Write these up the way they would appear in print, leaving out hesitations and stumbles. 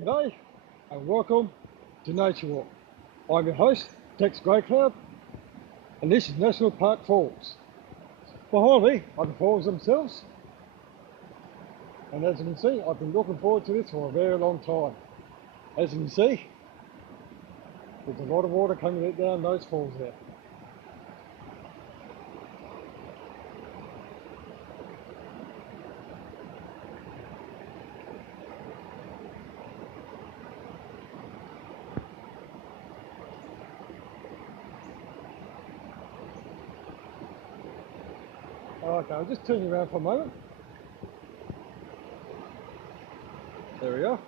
G'day and welcome to Nature Walk. I'm your host, Tex Greycloud, and this is National Park Falls. Behind me are the falls themselves, and as you can see, I've been looking forward to this for a very long time. As you can see, there's a lot of water coming down those falls there. Okay, I'll just turn you around for a moment. There we are.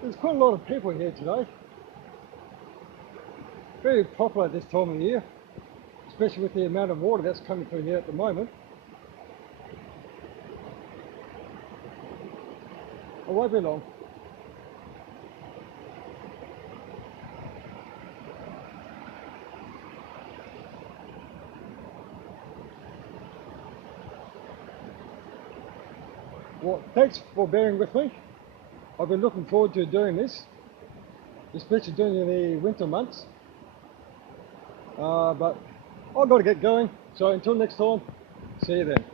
There's quite a lot of people here today. Very popular this time of year, especially with the amount of water that's coming through here at the moment. It won't be long. Well, thanks for bearing with me. I've been looking forward to doing this, especially during the winter months. But I've got to get going, so until next time, see you then.